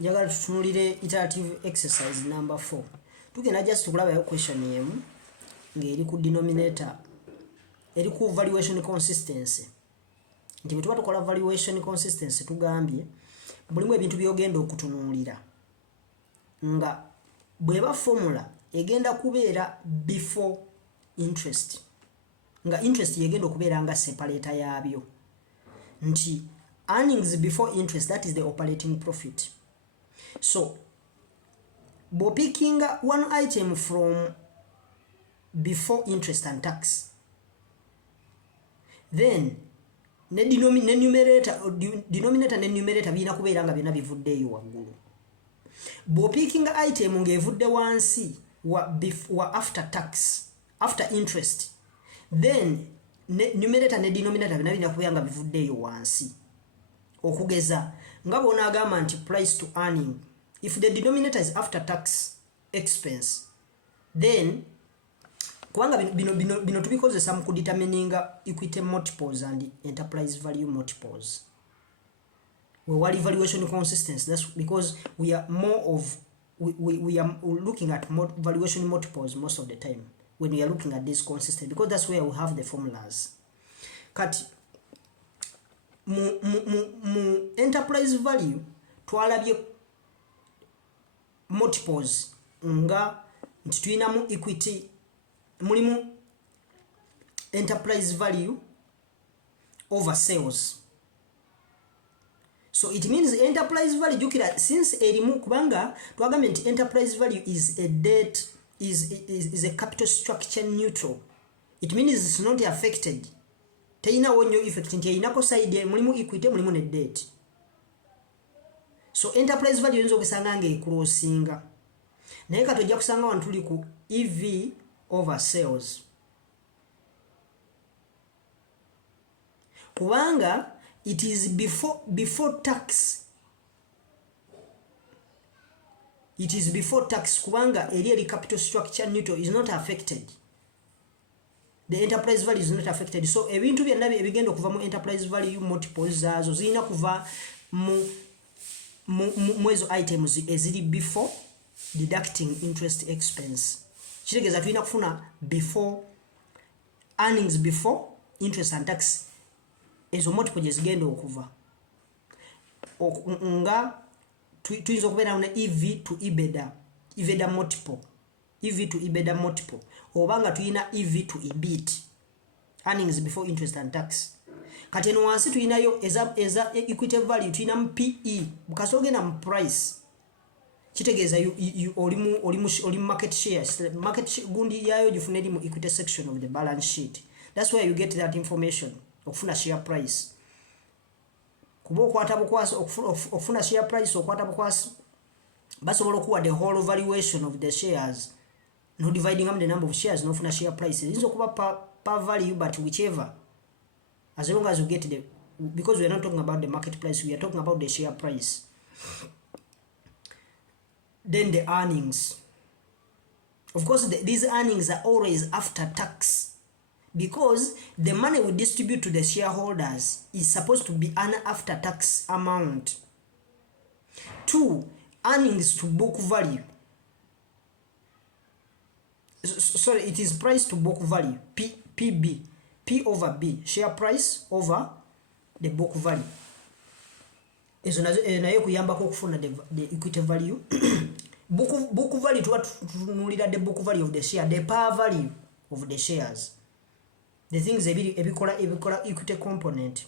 njagala tutunulire iterative exercise number 4 tugenda just tukulaba question yemu ngeri ku denominator eri ku valuation consistency nti bwe tuba tukola valuation consistency tugambye mulimu ebintu byogenda okutunulira nga bweba formula egenda kubeera before interest nga interest yegenda okubeera nga separator yabyo nti earnings before interest, that is the operating profit. So bo picking one item from before interest and tax, then denominator ne numerator bina kubeera nga byonna bivuddeyo waggulu. Bo picking item ng'evudde wansi wa after tax, after interest, then numerator ne denominator bina kubeera nga bivuddeyo wansi. Okugeza nga bona agamba nti price to earning, if the denominator is after tax expense, then kubanga bino tubikozesa mu kudetermining equity multiples and enterprise value multiples. Where valuation consistency, that's because we are more of we are looking at valuation multiples most of the time when we are looking at this consistency, because that's where we have the formulas. Kati mu enterprise value twalabye multiples nga nti tuyina mu equity mulimu enterprise value over sales. So it means enterprise value jukira since erimu kubanga twagambye nti enterprise value is a debt, is a capital structure neutral. It means it's not affected. Teina wonyo effect nti inako side mulimu equity mulimu ne debt. So enterprise value nzo kusanga nge crossinga. Naye katojja kusanga wantuli ku EV over sales. Kubanga it is before tax. It is before tax kubanga eri capital structure neutral is not affected. The enterprise value is not affected. So ebintu byonna ebigenda okuva mu enterprise value multiples zazo zina kuva mu ezo items eziri before deducting interest expense. Kitegeza tulina kufuna before earnings before interest and tax. Ezo multiples zigenda okuva nga tuyinza okubeera na EV to EBITDA multiple, EV to EBITDA multiple, obanga tuyina EV to EBIT, earnings before interest and tax. Kati eno wansi tuyinayo eza equity value, tuyina mu PE bukasogena mu price. Kitegeeza oli market shares, market gundi yayo jifune mu equity section of the balance sheet. That's where you get that information okufuna share price. Kuba okwata bukwasi okufuna share price okwata bukwasi basobola okuwa the whole valuation of the shares, no dividing up the number of shares, no funa share price. Inzo kuba per value, but whichever, as long as you get the, because we are not talking about the market price, we are talking about the share price. Then the earnings, of course these earnings are always after tax, because the money we distribute to the shareholders is supposed to be an after tax amount. 2, earnings to book value. Sorry, it is price to book value, PB, P over B, share price over the book value. Ezo nayo kuyambako okufuna the equity value. book value tunulira the book value of the share, the par value of the shares, the things ebikola equity component.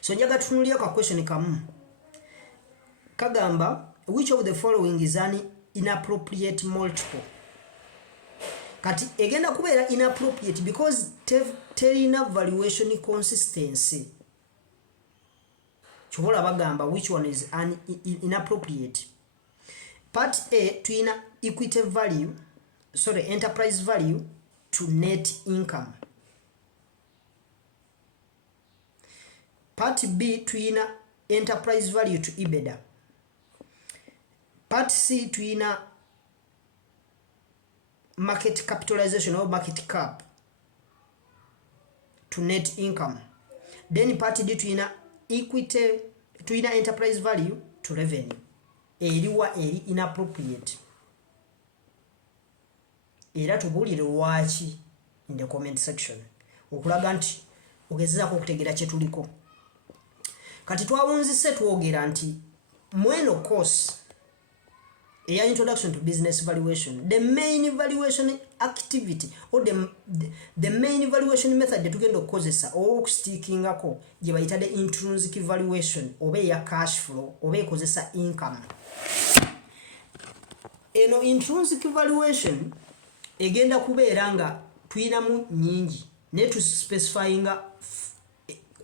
So njaga tunulia kwa question kamu kagamba, which of the following is an inappropriate multiple? Kati egenda kubeera inappropriate because terina valuation consistency. Chobola bagamba which one is an inappropriate. Part A tuina equity value, sorry, enterprise value to net income. Part B tuina enterprise value to EBITDA. Part C tuina market capitalization or market cap to net income. Then part D tuina equity, tuina enterprise value to revenue eriwa eri inappropriate era tubulire lwaki in the comment section okulaga nti ogezezaako okutegera kye tuliko kati twawunzise twogera nti mweno course eya introduction to business valuation the main valuation activity or the main valuation method tugenda okukozesa okustickingako gye bayita the intrinsic valuation oba eya cash flow oba ekozesa income eno intrinsic valuation egenda kubeera nga tuyinamu nyingi ne tu specifyinga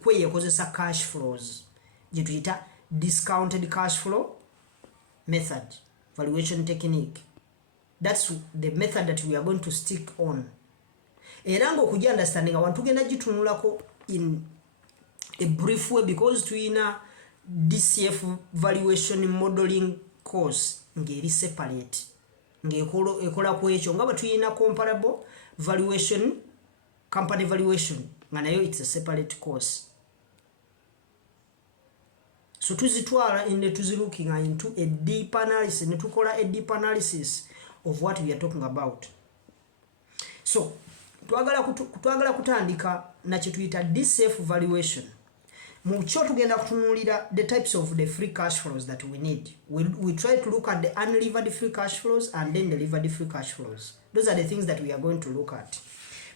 kweyekozesa cash flows gye tuyita discounted cash flow method valuation technique. That's the method that we are going to stick on. Era nga okujja understanding abantu tugenda gitunulako in a brief way because tuyina DCF valuation modeling course ngeri separate ng'ekola ku ekyo nga tuyina comparable valuation company valuation nga nayo it's a separate course. So tuzitwala in the looking into a deep analysis ne tukola a deep analysis of what we are talking about. So twagala kutandika na kye tuyita DCF valuation. Mu kyo tugenda kutunulira the types of the free cash flows that we need. We try to look at the unlevered free cash flows and then the levered free cash flows. Those are the things that we are going to look at.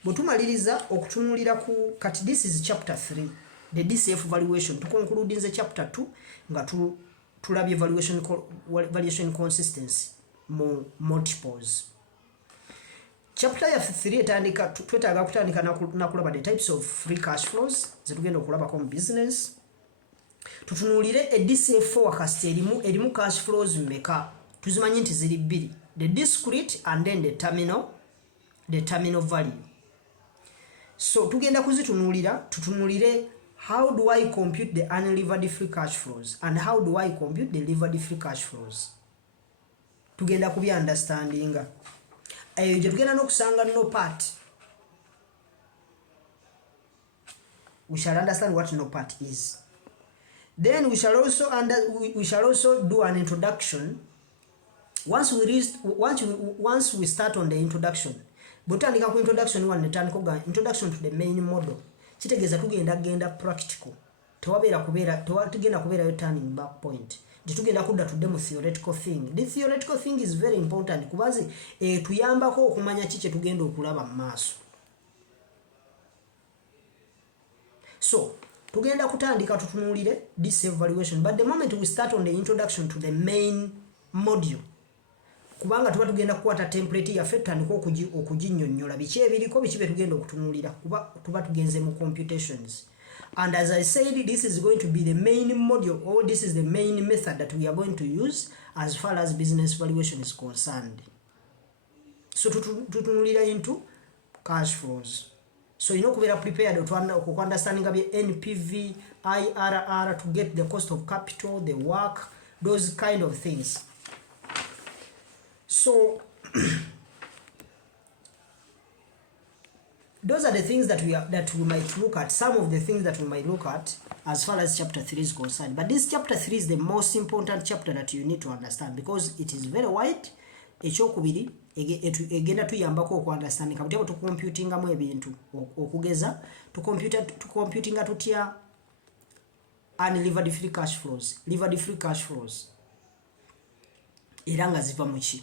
Butumaliriza okutunulira ku kati this is chapter 3. The DCF valuation to conclude in the chapter 2 nga tulabye valuation consistency multiples. Chapter ya 3 etandika twetaaga kutandika nakulaba the types of free cash flows zetugenda okulaba ko business. Tutunulire a DCF wakati erimu cash flows mmeka tuzimanyi nti ziri bbiri, the discrete and then the terminal value. So tugenda kuzitunulira tutunulire how do I compute the unlevered free cash flows and how do I compute the levered free cash flows. Tugenda kubi understandinga ayo je tugenda nokusanga no part. We shall understand what no part is. Then we shall also do an introduction. Once we start on the introduction, butandika ku introduction one netandika ga introduction to the main model. Kitegeza tugenda practical. Tewagenda kubeera yo turning back point. Tugenda kudda to demo theoretical thing. The theoretical thing is very important kubazi tuyambako okumanya kiki tugenda okulaba mu maaso. So tugenda kutandika tutunulire this evaluation, but the moment we start on the introduction to the main module kubanga tuba tugenda kukwata template yaffe tutandika okuginnyonnyola biki ebiriko biki bye tugenda okutunulira kuba tuba tugenze mu computations. And as I said, this is going to be the main module, or this is the main method that we are going to use as far as business valuation is concerned. So tutunulira into cash flows. So you know kubeera prepared to understanding about NPV, IRR to get the cost of capital, the work, those kind of things. So those are the things that we might look at, some of the things that we might look at as far as chapter 3 is concerned. But this chapter 3 is the most important chapter that you need to understand because it is very wide. Ekyokubiri egenda tuyambako oku understanding kabutebo to computinga mu ebintu okugeza to computinga tutya unlevered free cash flows, levered free cash flows era nga ziva mu ki.